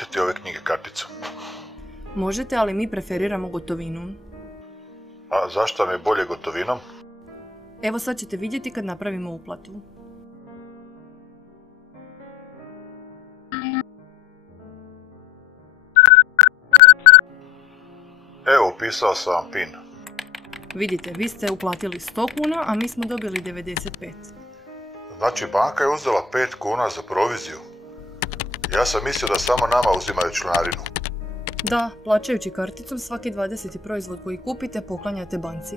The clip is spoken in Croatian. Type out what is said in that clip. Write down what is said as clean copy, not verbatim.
platiti ove knjige karticom. Možete, ali mi preferiramo gotovinu. A zašto mi je bolje gotovinom? Evo sad ćete vidjeti kad napravimo uplatu. Evo, upisao sam vam PIN. Vidite, vi ste uplatili 100 kuna, a mi smo dobili 95. Znači, banka je uzela 5 kuna za proviziju. Ja sam mislio da samo nama uzimaju članarinu. Da, plaćajući karticom svaki 20. proizvod koji kupite poklanjate banci.